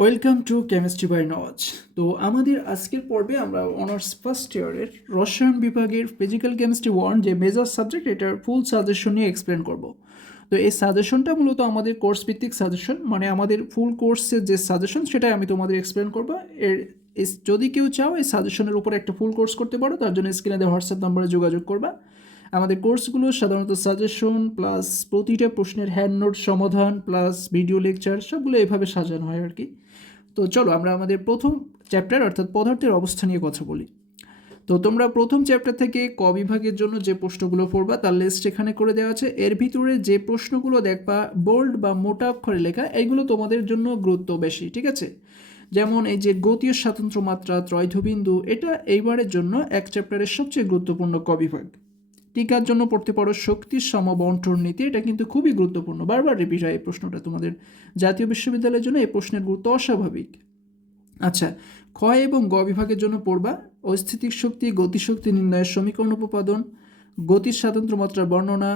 Welcome to chemistry by নজ তো আমাদের আজকের পর্বে আমরা অনার্স ফার্স্ট ইয়ারের রসায়ন বিভাগের ফিজিক্যাল কেমিস্ট্রি ওয়ান যে মেজর সাবজেক্ট এটার ফুল সাজেশন নিয়ে এক্সপ্লেন করব। তো এই সাজেশনটা মূলত আমাদের কোর্স ভিত্তিক সাজেশন মানে আমাদের ফুল কোর্সের যে সাজেশন সেটাই আমি তোমাদের এক্সপ্লেন করব। এর যদি কেউ চাও, এই সাজেশনের উপর একটা ফুল কোর্স করতে পারো, তার জন্য স্ক্রিনে দেওয়া হোয়াটসঅ্যাপ নম্বরে যোগাযোগ করবা। আমাদের কোর্সগুলো সাধারণত সাজেশন প্লাস প্রতিটা প্রশ্নের হ্যান্ড নোট সমাধান প্লাস ভিডিও লেকচার সবগুলো এভাবে সাজানো হয় আর কি। তো চলো আমরা আমাদের প্রথম চ্যাপ্টার অর্থাৎ পদার্থের অবস্থা নিয়ে কথা বলি। তো তোমরা প্রথম চ্যাপ্টার থেকে ক বিভাগের জন্য যে প্রশ্নগুলো পড়বা তার লিস্ট এখানে করে দেওয়া আছে। এর ভিতরে যে প্রশ্নগুলো দেখবা বোল্ড বা মোটা অক্ষরে লেখা এইগুলো তোমাদের জন্য গুরুত্ব বেশি, ঠিক আছে? যেমন এই যে গতীয় স্বাতন্ত্র্য মাত্রা, ত্রয়ধবিন্দু, এটা এইবারের জন্য এক চ্যাপ্টারের সবচেয়ে গুরুত্বপূর্ণ ক বিভাগ। টিকার জন্য পড়তে পারো শক্তির সমবন্টন নীতি, এটা কিন্তু খুবই গুরুত্বপূর্ণ। বারবার রিপিট হয় এই প্রশ্নটা তোমাদের জাতীয় বিশ্ববিদ্যালয়ের জন্য এই প্রশ্নের গুরুত্ব অস্বাভাবিক। আচ্ছা ক্ষয় এবং গ বিভাগের জন্য পড়বা। অস্থিতিক শক্তি, গতিশক্তি নির্ণয়ের সমীকরণ উপপাদন, গতির স্বাতন্ত্র মাত্রার বর্ণনা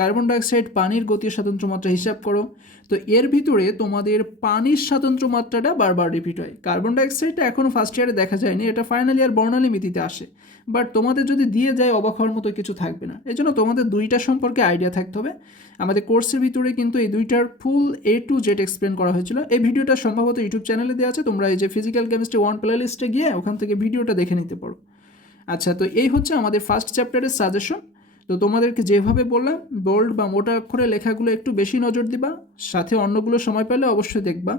কার্বন ডাইঅক্সাইড পানির গতির স্বাতন্ত্র মাত্রা হিসাব করো। তো এর ভিতরে তোমাদের পানির স্বাতন্ত্র মাত্রাটা বারবার রিপিট হয়। কার্বন ডাইঅক্সাইডটা এখনও ফার্স্ট ইয়ারে দেখা যায়নি, এটা ফাইনাল ইয়ার বর্ণালী মিতিতে আসে। বাট তোমাদের যদি দিয়ে যায়, অবাক হওয়ার মতো কিছু থাকবে না। এই জন্য তোমাদের দুইটা সম্পর্কে আইডিয়া থাকতে হবে। আমাদের কোর্সের ভিতরে কিন্তু এই দুইটার full A to Z explain করা হয়েছিল। এই ভিডিওটা সম্ভবত ইউটিউব চ্যানেলে দেওয়া আছে। তোমরা এই যে ফিজিক্যাল কেমিস্ট্রি ওয়ান প্লে লিস্টে গিয়ে ওখান থেকে ভিডিওটা দেখে নিতে পারো। আচ্ছা তো এই হচ্ছে আমাদের ফার্স্ট চ্যাপ্টারের সাজেশন তো তোমাদেরকে যেভাবে বললাম বোল্ড বা মোটা অক্ষরে লেখাগুলো একটু বেশি নজর দিবা, সাথে অন্যগুলো সময় পেলে অবশ্যই দেখবা।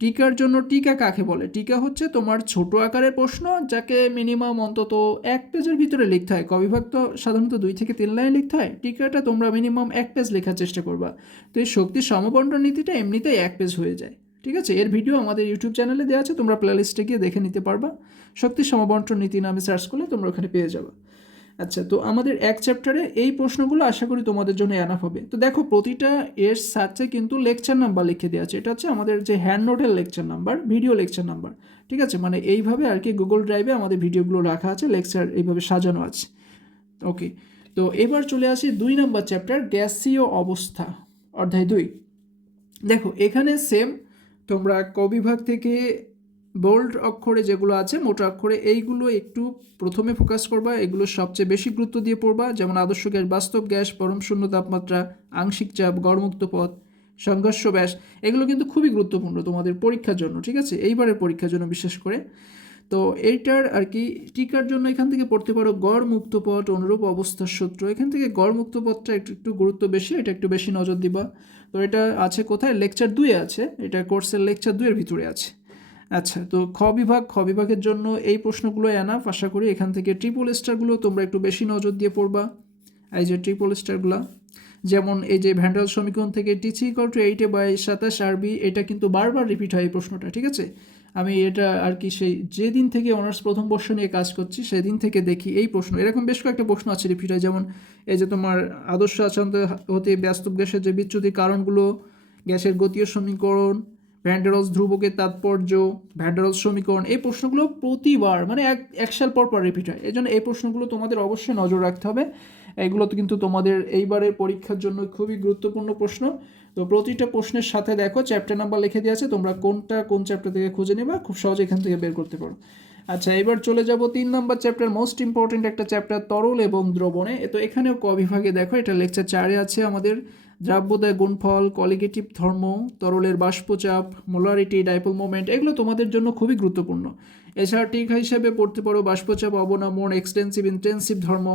টিকার জন্য টিকা কাকে বলে? টিকা হচ্ছে তোমার ছোট আকারের প্রশ্ন যাকে মিনিমাম অন্তত এক পেজের ভিতরে লিখতে হয়। কবিভাগ তো সাধারণত দুই থেকে তিন লাইন লিখতে হয়। টিকাটা তোমরা মিনিমাম এক পেজ লেখার চেষ্টা করবা। তো এই শক্তির সমবন্টন নীতিটা এমনিতেই এক পেজ হয়ে যায়। ঠিক আছে? এর ভিডিও আমাদের ইউটিউব চ্যানেলে দেওয়া আছে, তোমরা প্লেলিস্টে গিয়ে দেখে নিতে পারবা। শক্তির সমবন্টন নীতি নামে সার্চ করলে তোমরা ওখানে পেয়ে যাবে। আচ্ছা তো আমাদের এক চ্যাপ্টারে এই প্রশ্নগুলো আশা করি তোমাদের জন্য অ্যানাফ হবে। তো দেখো, প্রতিটা এর সাথে কিন্তু লেকচার নাম্বার লিখে দেওয়া আছে। এটা হচ্ছে আমাদের যে হ্যান্ড নোটের lecture number video lecture number ঠিক আছে? মানে এইভাবে আর কি গুগল ড্রাইভে আমাদের ভিডিওগুলো রাখা আছে লেকচার এইভাবে সাজানো আছে। ওকে, তো এবার চলে আসি দুই নাম্বার চ্যাপ্টার গ্যাসীয় অবস্থা, অধ্যায় দুই। দেখো, এখানে সেম তোমরা কবিভাগ থেকে বোল্ড অক্ষরে যেগুলো আছে, মোটা অক্ষরে এইগুলো একটু প্রথমে ফোকাস করবা, এগুলো সবচেয়ে বেশি গুরুত্ব দিয়ে পড়বা, যেমন আদর্শ গ্যাস, বাস্তব গ্যাস, পরম শূন্য তাপমাত্রা, আংশিক চাপ, গড়মুক্ত পথ, সংঘর্ষ ব্যাস, এগুলো কিন্তু খুবই গুরুত্বপূর্ণ তোমাদের পরীক্ষার জন্য, ঠিক আছে? এইবারের পরীক্ষার জন্য বিশেষ করে। তো এইটার আর কি, টিকার জন্য এখান থেকে পড়তে পারো গড় মুক্ত পথ, অনুরূপ অবস্থার সূত্র। এখান থেকে গড় মুক্ত পথটা একটু একটু গুরুত্ব বেশি, এটা একটু বেশি নজর দিবা। তো এটা আছে কোথায়? লেকচার দুয়ে আছে, এটা কোর্সের লেকচার দুয়ের ভিতরে আছে। আচ্ছা তো খ বিভাগ, খ বিভাগের জন্য এই প্রশ্নগুলো এনাফ আশা করি এখান থেকে ট্রিপল স্টারগুলো তোমরা একটু বেশি নজর দিয়ে পড়বা। এই যে ট্রিপল স্টারগুলো যেমন এই যে ভ্যান্ডাল সমীকরণ থেকে TC equal to eight a by সাতাশ আরবি এটা কিন্তু বারবার রিপিট হয় এই প্রশ্নটা, ঠিক আছে? আমি এটা আর কি সেই যেদিন থেকে অনার্স প্রথম বর্ষ নিয়ে কাজ করছি, সেদিন থেকে দেখি এই প্রশ্ন। এরকম বেশ কয়েকটা প্রশ্ন আছে রিপিট হয়, যেমন এই যে তোমার আদর্শ আচরণ হতে ব্যস্ত গ্যাসের যে বিচ্যুতির কারণগুলো, গ্যাসের গতীয় সমীকরণ ভ্যান্ডারলস ধ্রুবকের তাৎপর্য, ভ্যান্ডারস সমীকরণ, এই প্রশ্নগুলো প্রতিবার মানে এক এক সাল পর পর রিপিট হয়। এই জন্য এই প্রশ্নগুলো তোমাদের অবশ্যই নজর রাখতে হবে। এগুলো তো কিন্তু তোমাদের এইবারের পরীক্ষার জন্য খুবই গুরুত্বপূর্ণ প্রশ্ন। তো প্রতিটা প্রশ্নের সাথে দেখো চ্যাপ্টার নাম্বার লিখে দিয়ে আছে তোমরা কোনটা কোন চ্যাপ্টার থেকে খুঁজে নেবা, খুব সহজে এখান থেকে বের করতে পারো। আচ্ছা এবার চলে যাব তিন নম্বর চ্যাপ্টার মোস্ট ইম্পর্টেন্ট একটা চ্যাপ্টার তরল এবং দ্রবণে। তো এখানেও ক বিভাগে দেখো, এটা লেকচার চারে আছে আমাদের। দ্রাব্যদায় গুণফল কলিগেটিভ ধর্ম, তরলের বাষ্পচাপ মোলারিটি ডাইপোল মোমেন্ট এগুলো তোমাদের জন্য খুবই গুরুত্বপূর্ণ। এছাড়া টিকা হিসাবে পড়তে পারো বাষ্পচাপ, অবনমন এক্সটেন্সিভ ইন্টেন্সিভ ধর্ম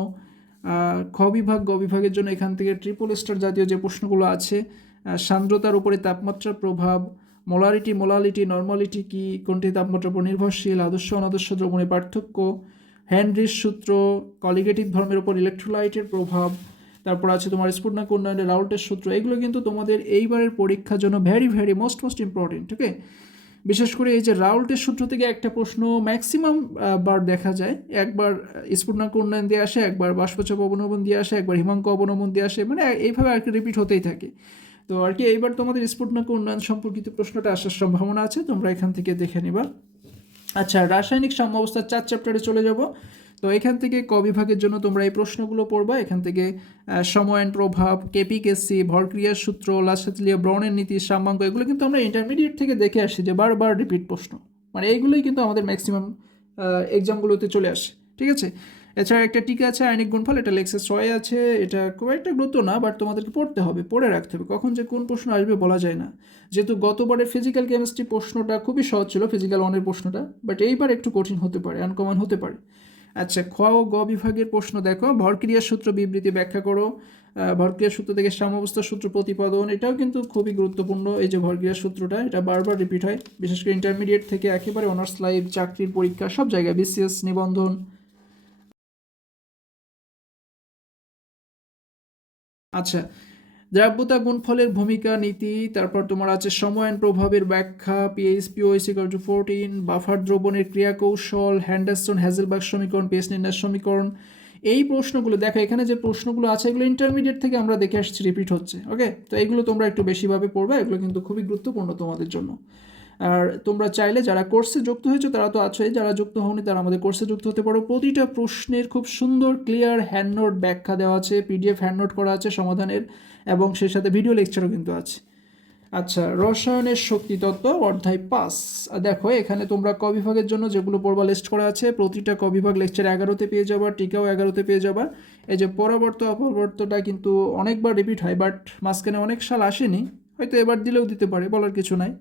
খ বিভাগ, গ বিভাগের জন্য এখান থেকে ট্রিপল স্টার জাতীয় যে প্রশ্নগুলো আছে সান্দ্রতার উপরে তাপমাত্রার প্রভাব মোলারিটি মোলালিটি নর্মালিটি কি, কোনটি তাপমাত্রার উপর নির্ভরশীল, আদর্শ, অনাদর্শ দ্রবণের পার্থক্য হ্যান্ড্রিস সূত্র কলিগেটিভ ধর্মের উপর ইলেকট্রোলাইটের প্রভাব তারপর আছে তোমার স্পুটনাক উন্নয়নের রাউল্টের সূত্র। এগুলো কিন্তু তোমাদের এইবারের পরীক্ষার জন্য very very most most important okay বিশেষ করে এই যে রাউল্টের সূত্র থেকে একটা প্রশ্ন ম্যাক্সিমাম বার দেখা যায়। একবার স্পুটনাক উন্নয়ন দিয়ে আসে, একবার বাষ্পচাপ অবনমন দিয়ে আসে, একবার হিমাঙ্ক অবনমন দিয়ে আসে মানে এইভাবে আর কি রিপিট হতেই থাকে। তো আর কি এইবার তোমাদের স্পুটনাক উন্নয়ন সম্পর্কিত প্রশ্নটা আসার সম্ভাবনা আছে, তোমরা এখান থেকে দেখে নিবা। আচ্ছা রাসায়নিক সাম্যাবস্থার চার চ্যাপ্টারে চলে যাব। তো এখান থেকে ক বিভাগের জন্য তোমরা এই প্রশ্নগুলো পড়বা। এখান থেকে আহ, সময়ায়ন প্রভাব কেপিকেসি ভরক্রিয়ার সূত্র লাসাতলিয়া ব্রণের নীতি সাম্যাঙ্ক এগুলো কিন্তু আমরা ইন্টারমিডিয়েট থেকে দেখে আসি যে বারবার রিপিট প্রশ্ন। মানে এইগুলোই কিন্তু আমাদের ম্যাক্সিমাম এক্সামগুলোতে চলে আসে। ঠিক আছে? এছাড়া একটা টিকা আছে আইনিক গুণফল এটা লেক্সে ছয় আছে এটা খুব একটা গুরুত্ব না বাট তোমাদেরকে পড়তে হবে পড়ে রাখতে হবে। কখন যে কোন প্রশ্ন আসবে বলা যায় না। যেহেতু গতবারের ফিজিক্যাল কেমিস্ট্রি প্রশ্নটা খুবই সহজ ছিল ফিজিক্যাল ওয়ানের প্রশ্নটা বাট এইবার একটু কঠিন হতে পারে আনকমন হতে পারে। আচ্ছা খ ও গ বিভাগের প্রশ্ন দেখো। ভরক্রিয়ার সূত্র বিবৃতি ব্যাখ্যা করো। আহ, ভরক্রিয়ার সূত্র থেকে সাম্যাবস্থার সূত্র প্রতিপাদন এটাও কিন্তু খুবই গুরুত্বপূর্ণ। এই যে ভরক্রিয়ার সূত্রটা এটা বারবার রিপিট হয়। বিশেষ করে ইন্টারমিডিয়েট থেকে একেবারে অনার্স লাইভ চাকরির পরীক্ষা সব জায়গায় বিসিএস নিবন্ধন। আচ্ছা দ্রাব্যতা গুণফলের ভূমিকা, নীতি, তারপর তোমার আছে সময়ায়ন প্রভাবের ব্যাখ্যা pH pOH equal to fourteen buffer দ্রবণের ক্রিয়াকৌশল হ্যান্ডারসন হ্যাজেলবার্গ সমীকরণ পেস নির্ণয় সমীকরণ। এই প্রশ্নগুলো, দেখো, এখানে যে প্রশ্নগুলো আছে, এগুলো ইন্টারমিডিয়েট থেকে আমরা দেখে আসছি রিপিট হচ্ছে ওকে তো এগুলো তোমরা একটু বেশিভাবে পড়বে, এগুলো কিন্তু খুবই গুরুত্বপূর্ণ তোমাদের জন্য। আর তোমরা চাইলে যারা কোর্সে যুক্ত হয়েছো, তারা তো আছোই, যারা যুক্ত হওনি, তারা আমাদের কোর্সে যুক্ত হতে পারো। প্রতিটা প্রশ্নের খুব সুন্দর ক্লিয়ার হ্যান্ড নোট ব্যাখ্যা দেওয়া আছে পিডিএফ হ্যান্ড নোট করা আছে, সমাধানের। এবং সেই সাথে ভিডিও লেকচারও কিন্তু আছে। আচ্ছা রসায়নের শক্তি তত্ত্ব, অধ্যায় পাস দেখো, এখানে তোমরা ক বিভাগের জন্য যেগুলো পড়বা লিস্ট করা আছে, প্রতিটা ক বিভাগ লেকচার এগারোতে পেয়ে যাবা, টিকাও এগারোতে পেয়ে যাবা। এই যে পরাবর্ত অপরবর্তটা কিন্তু অনেকবার রিপিট হয় বাট মাঝখানে অনেক সাল আসেনি। হয়তো এবার দিলেও দিতে পারে, বলার কিছু নাই।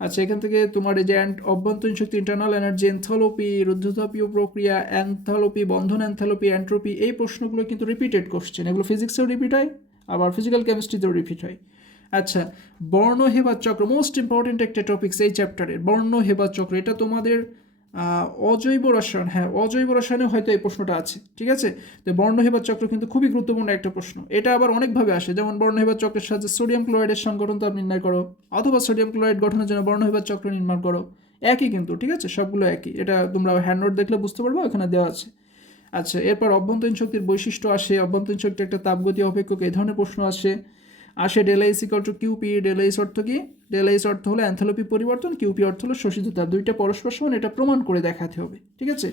আচ্ছা এখান থেকে তোমার এই যে অভ্যন্তরীণ শক্তি ইন্টারনাল এনার্জি এনথ্যালোপি রুদ্ধতাপীয় প্রক্রিয়া অ্যান্থালোপি বন্ধন অ্যান্থালোপি অ্যান্ট্রোপি এই প্রশ্নগুলো কিন্তু রিপিটেড কোশ্চেন এগুলো ফিজিক্সেও রিপিট হয় আবার ফিজিক্যাল কেমিস্ট্রিতেও রিপিট হয়। আচ্ছা বর্ণ হেবার চক্র মোস্ট ইম্পর্টেন্ট একটা টপিক্স এই চ্যাপ্টারের বর্ণ হেবার চক্র, এটা তোমাদের অজৈব রসায়ন হ্যাঁ অজৈব রসায়নে হয়তো এই প্রশ্নটা আছে, ঠিক আছে? তো বর্ণ হেবার চক্র কিন্তু খুবই গুরুত্বপূর্ণ একটা প্রশ্ন। এটা আবার অনেকভাবে আসে, যেমন বর্ণ হেবার চক্রের সাহায্যে সোডিয়াম ক্লোরাইডের সংগঠন তাপ নির্ণয় করো, অথবা সোডিয়াম ক্লোরাইড গঠনের জন্য বর্ণ হেবার চক্র নির্মাণ করো। একই কিন্তু, ঠিক আছে? সবগুলো একই। এটা তোমরা হ্যান্ড নোট দেখলে বুঝতে পারবে, ওখানে দেওয়া আছে। আচ্ছা এরপর অভ্যন্তরীণ শক্তির বৈশিষ্ট্য আসে। অভ্যন্তরীণ শক্তি একটা তাপগতি অপেক্ষক এই ধরনের প্রশ্ন আসে। আসে DALYs equal to QP DALYs অর্থ কি? ডেলাইস অর্থ হলো অ্যান্থোলপি পরিবর্তন কিউপি অর্থ হলো শোষিত তাপ। দুইটা পরস্পর সমান, এটা প্রমাণ করে দেখাতে হবে, ঠিক আছে?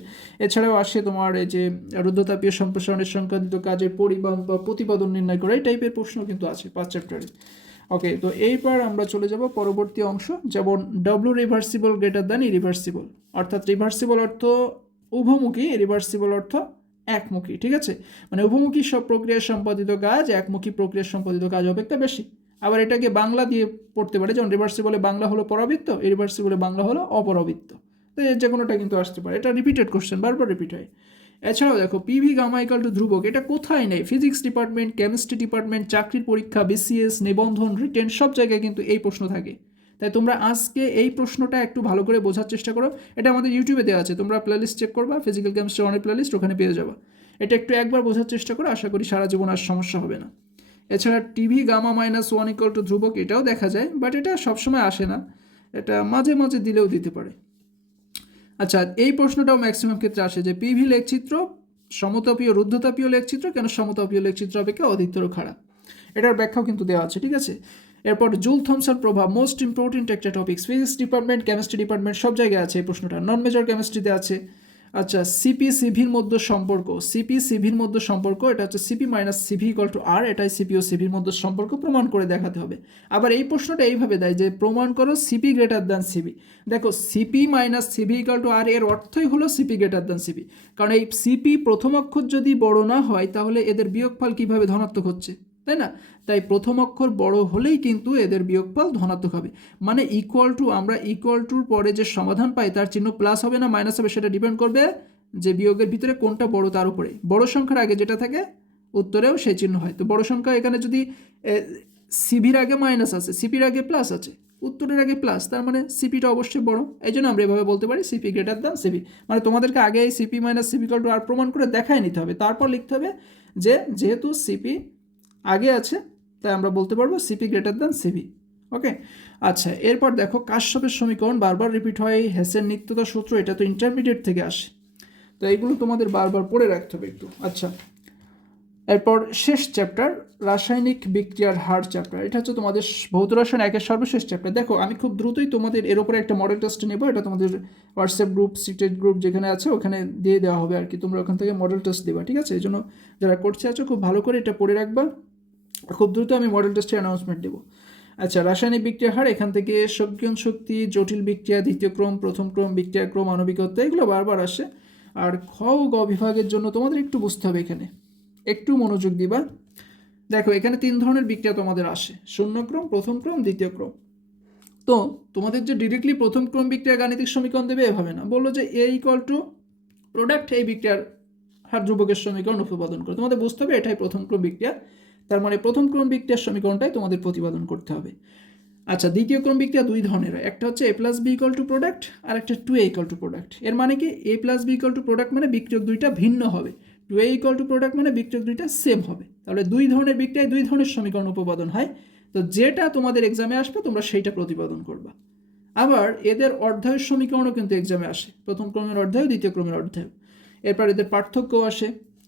এছাড়াও আসে তোমার এই যে রুদ্ধতাপীয় সম্প্রসারণের সংক্রান্ত কাজের পরিমাণ বা প্রতিপাদন নির্ণয় করা, এই টাইপের প্রশ্ন কিন্তু আছে পাঁচ চ্যাপ্টারে ওকে তো এইবার আমরা চলে যাব পরবর্তী অংশ, যেমন W reversible greater than irreversible অর্থাৎ রিভার্সিবল অর্থ উভমুখী রিভার্সিবল অর্থ একমুখী, ঠিক আছে? মানে উভমুখী সব প্রক্রিয়া সম্পাদিত কাজ, একমুখী প্রক্রিয়া সম্পাদিত কাজ অপেক্ষা বেশি। আবার এটাকে বাংলা দিয়ে পড়তে পারে, যেমন রিভার্সিবলে বাংলা হলো পরাবৃত্ত রিভার্সিবলে বাংলা হলো অপরাবৃত্ত। তো এর যে কোনোটা কিন্তু আসতে পারে। এটা রিপিটেড কোশ্চেন বারবার রিপিট হয়। এছাড়াও দেখো পিভি গামাইকাল টু ধ্রুবক, এটা কোথায় নেই? ফিজিক্স ডিপার্টমেন্ট কেমিস্ট্রি ডিপার্টমেন্ট চাকরির পরীক্ষা বিসিএস নিবন্ধন রিটেন সব জায়গায় কিন্তু এই প্রশ্ন থাকে। তাই তোমরা আজকে এই প্রশ্নটা একটু ভালো করে বোঝার চেষ্টা করো। এটা আমাদের ইউটিউবে দেওয়া আছে। তোমরা প্লেলিস্ট চেক করবা। ফিজিক্যাল কেমিস্ট্রি অনেক প্লেলিস্ট ওখানে পেয়ে যাবা। এটা একটু একবার বোঝার চেষ্টা করো। আশা করি সারা জীবন আর সমস্যা হবে না। এছাড়া TV gamma minus one equal to ধ্রুবক এটাও দেখা যায় বাট এটা সবসময় আসে না। এটা মাঝে মাঝে দিলেও দিতে পারে। আচ্ছা এই প্রশ্নটাও ম্যাক্সিমাম ক্ষেত্রে আসে যে পিভি লেখচিত্র, সমতাপীয়, রুদ্ধতাপীয় লেখচিত্র কেন সমতাপীয় লেখচিত্র অপেক্ষা অধিকতর খাড়া এটার ব্যাখ্যাও কিন্তু দেওয়া আছে, ঠিক আছে? এরপর জুল থমসন প্রভাব মোস্ট ইম্পর্টেন্ট একটা topic physics department chemistry department সব জায়গায় আছে এই প্রশ্নটা। নন মেজর কেমিস্ট্রিতে আছে। আচ্ছা সিপি সিভির মধ্যে সম্পর্ক। সিপি সিভির মধ্যে সম্পর্ক, এটা হচ্ছে CP minus CV equal to আর এটাই সিপি ও সিভির মধ্যে সম্পর্ক প্রমাণ করে দেখাতে হবে। আবার এই প্রশ্নটা এইভাবে দেয় যে প্রমাণ করো সিপি গ্রেটার দ্যান সিবি দেখো CP minus CV equal to আর এর অর্থই হলো সিপি গ্রেটার দ্যান সিপি কারণ এই সিপি প্রথম অক্ষর যদি বড় না হয়, তাহলে এদের বিয়োগফল কীভাবে ধনাত্মক হচ্ছে? তাই না? তাই প্রথম অক্ষর বড় হলেই কিন্তু এদের বিয়োগফল ধনাত্মক হবে। মানে ইকুয়াল টু আমরা ইকুয়াল টুর পরে যে সমাধান পাই, তার চিহ্ন প্লাস হবে না মাইনাস হবে সেটা ডিপেন্ড করবে যে বিয়োগের ভিতরে কোনটা বড় তার উপরে। বড় সংখ্যার আগে যেটা থাকে, উত্তরেও সেই চিহ্ন হয়। তো বড় সংখ্যা এখানে যদি সিভির আগে মাইনাস আছে সিপির আগে প্লাস আছে, উত্তরের আগে প্লাস তার মানে সিপিটা অবশ্যই বড়। এই জন্য আমরা এভাবে বলতে পারি সিপি গ্রেটার দ্যান সিপি মানে তোমাদেরকে আগে এই সিপি মাইনাস সিপি কল আর প্রমাণ করে দেখায় নিতে হবে। তারপর লিখতে হবে যে, যেহেতু সিপি আগে আছে, তাই আমরা বলতে পারব CP greater than CP okay আচ্ছা এরপর দেখো কাশ্যপের সমীকরণ বারবার রিপিট হয় হেসের নিত্যতা সূত্র, এটা তো ইন্টারমিডিয়েট থেকে আসে। তো এইগুলো তোমাদের বারবার পড়ে রাখতে হবে একটু। আচ্ছা এরপর শেষ চ্যাপ্টার রাসায়নিক বিক্রিয়ার হার চ্যাপ্টার এটা হচ্ছে তোমাদের ভৌত রসায়ন একের সর্বশেষ চ্যাপ্টার দেখো, আমি খুব দ্রুতই তোমাদের এর উপরে একটা মডেল টেস্ট নেব, এটা তোমাদের হোয়াটসঅ্যাপ গ্রুপ সিটেড গ্রুপ যেখানে আছে, ওখানে দিয়ে দেওয়া হবে আর কি। তোমরা ওখান থেকে মডেল টেস্ট দেবা, ঠিক আছে? এই জন্য যারা করছে আছো, খুব ভালো করে এটা পড়ে রাখবা। খুব দ্রুত আমি মডেল টেস্টের অ্যানাউন্সমেন্ট দেবো। আচ্ছা রাসায়নিক বিক্রিয়া হার, এখান থেকে সজ্ঞান শক্তি, জটিল বিক্রিয়া, দ্বিতীয় ক্রম, প্রথম ক্রম বিক্রিয়া ক্রম, আণবিকত্ব, এগুলো বারবার আসে। আর খ ও গ বিভাগের জন্য তোমাদের একটু বুঝতে হবে এখানে। একটু মনোযোগ দিবা। দেখো, এখানে তিন ধরনের বিক্রিয়া তোমাদের আসে। শূন্যক্রম প্রথম ক্রম, দ্বিতীয় ক্রম। তো, তোমাদের যে ডিরেক্টলি প্রথম ক্রম বিক্রিয়া গাণিতিক সমীকরণ দেবে এভাবে না। বলল যে এ ইকুয়াল টু প্রোডাক্ট এই বিক্রিয়ার হার ধ্রুবকের সমীকরণ উপপাদন করে। তোমাদের বুঝতে হবে, এটাই প্রথম ক্রম বিক্রিয়া। তার মানে প্রথম ক্রম বিক্রিয়ার সমীকরণটাই তোমাদের প্রতিপাদন করতে হবে। আচ্ছা দ্বিতীয় ক্রম বিক্রিয়া দুই ধরনের। একটা হচ্ছে A plus B equal to product আর একটা টু এ ইকাল টু প্রোডাক্টের মানে কি? A plus B equal to product মানে বিক্রিয়ক দুইটা ভিন্ন হবে। Two A equal to product মানে বিক্রিয়ক দুইটা সেম হবে। তাহলে দুই ধরনের বিক্রিয়ায় দুই ধরনের সমীকরণ উপপাদন হয়। তো যেটা তোমাদের এক্সামে আসবে, তোমরা সেইটা প্রতিপাদন করবা। আবার এদের অর্ধায়ের সমীকরণও কিন্তু এক্সামে আসে। প্রথম ক্রমের অর্ধায়, দ্বিতীয় ক্রমের অর্ধায়। এরপর এদের পার্থক্যও আসে।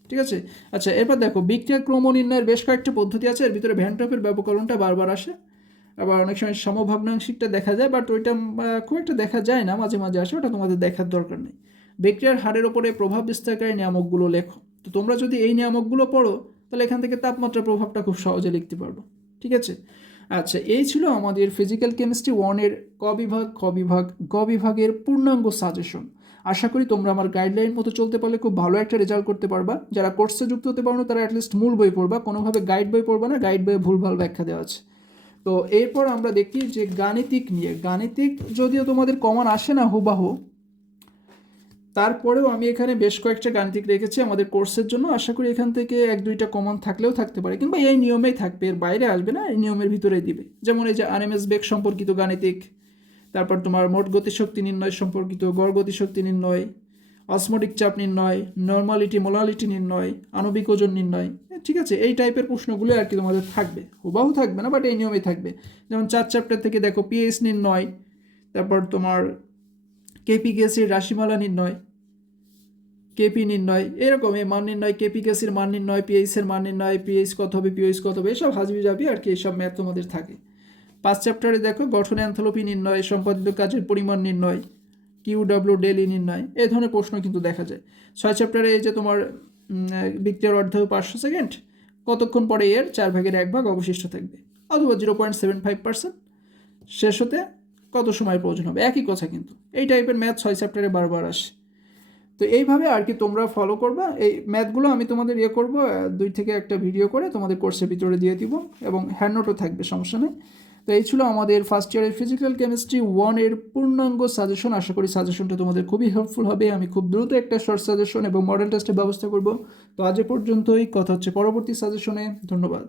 ঠিক আছে? আচ্ছা এরপর দেখো বিক্রিয়া ক্রম নির্ণয়ের বেশ কয়েকটা পদ্ধতি আছে। এর ভিতরে ভ্যানটপের ব্যবকরণটা বারবার আসে। আবার অনেক সময় সমভগ্নাংশিকটা দেখা যায়, বাট ওইটা খুব একটা দেখা যায় না, মাঝে মাঝে আসে, ওটা তোমাদের দেখার দরকার নেই। বিক্রিয়ার হারের ওপরে প্রভাব বিস্তারকারী নিয়ামকগুলো লেখো। তো তোমরা যদি এই নিয়ামকগুলো পড়ো, তাহলে এখান থেকে তাপমাত্রার প্রভাবটা খুব সহজে লিখতে পারব। ঠিক আছে? আচ্ছা এই ছিল আমাদের ফিজিক্যাল কেমিস্ট্রি ওয়ানের ক বিভাগ ক বিভাগ, গ বিভাগের পূর্ণাঙ্গ সাজেশন আশা করি তোমরা আমার গাইডলাইন মতো চলতে পারলে খুব ভালো একটা রেজাল্ট করতে পারবা। যারা কোর্সে যুক্ত হতে পারো না তারা অ্যাটলিস্ট মূল বই পড়বা, কোনোভাবে গাইড বই পড়বা না গাইড বইয়ে ভুলভাল ব্যাখ্যা দেওয়া আছে। তো এরপর আমরা দেখি যে গাণিতিক নিয়ে। গাণিতিক যদিও তোমাদের কমন আসে না হুবাহু, তারপরেও আমি এখানে বেশ কয়েকটা গাণিতিক রেখেছি আমাদের কোর্সের জন্য। আশা করি এখান থেকে এক দুইটা কমন থাকলেও থাকতে পারে। কিংবা এই নিয়মেই থাকবে, এর বাইরে আসবে না, এই নিয়মের ভিতরেই দিবে। যেমন এই যে আরএমএস বেগ সম্পর্কিত গাণিতিক তারপর তোমার মোট গতিশক্তি নির্ণয় সম্পর্কিত, গড় গতিশক্তি নির্ণয় অসমোটিক চাপ নির্ণয় নর্মালিটি মোলালিটি নির্ণয়, আণবিক ওজন নির্ণয়। ঠিক আছে, এই টাইপের প্রশ্নগুলো আর কি তোমাদের থাকবে। হুবাহু থাকবে না বাট এই নিয়মেই থাকবে। যেমন চার চ্যাপ্টার থেকে দেখো পিএইচ নির্ণয়, তারপর তোমার কেপি গ্যাসের রাশিমালা নির্ণয় কেপি নির্ণয়, এরকম এই মান নির্ণয় কেপি গ্যাসের মান নির্ণয় পিএইচ এর মান নির্ণয় পিএইচ কত হবে পিএইচ কত হবে, এসব হাজবি যাবি আর কি, এসব ম্যাথ তোমাদের থাকে। পাঁচ চ্যাপ্টারে দেখো, গঠন অ্যান্থোলপি নির্ণয়, সম্পাদিত কাজের পরিমাণ নির্ণয়, কিউ ডাব্লিউ ডেলি নির্ণয় এই ধরনের প্রশ্ন কিন্তু দেখা যায়। ছয় চ্যাপ্টারে এই যে তোমার বিক্রিয়ার অর্ধেও পাঁচশো সেকেন্ড, কতক্ষণ পরে এর চার ভাগের এক ভাগ অবশিষ্ট থাকবে? অথবা zero point seven five percent শেষ হতে কত সময় প্রয়োজন হবে? একই কথা কিন্তু। এই টাইপের ম্যাথ ছয় চ্যাপ্টারে বারবার আসে। তো এইভাবে আর কি তোমরা ফলো করবা? এই ম্যাথগুলো আমি তোমাদের ইয়ে করব দুই থেকে একটা ভিডিও করে তোমাদের কোর্সের ভিতরে দিয়ে দিব, এবং হ্যান্ড নোটও থাকবে, সমস্যা নেই। তো এই ছিল আমাদের ফার্স্ট ইয়ারের ফিজিক্যাল কেমিস্ট্রি ওয়ানের পূর্ণাঙ্গ সাজেশন আশা করি সাজেশনটা তোমাদের খুবই হেল্পফুল হবে। আমি খুব দ্রুত একটা শর্ট সাজেশন এবং মডেল টেস্টের ব্যবস্থা করব। তো আজ পর্যন্তই। কথা হচ্ছে পরবর্তী সাজেশনে ধন্যবাদ।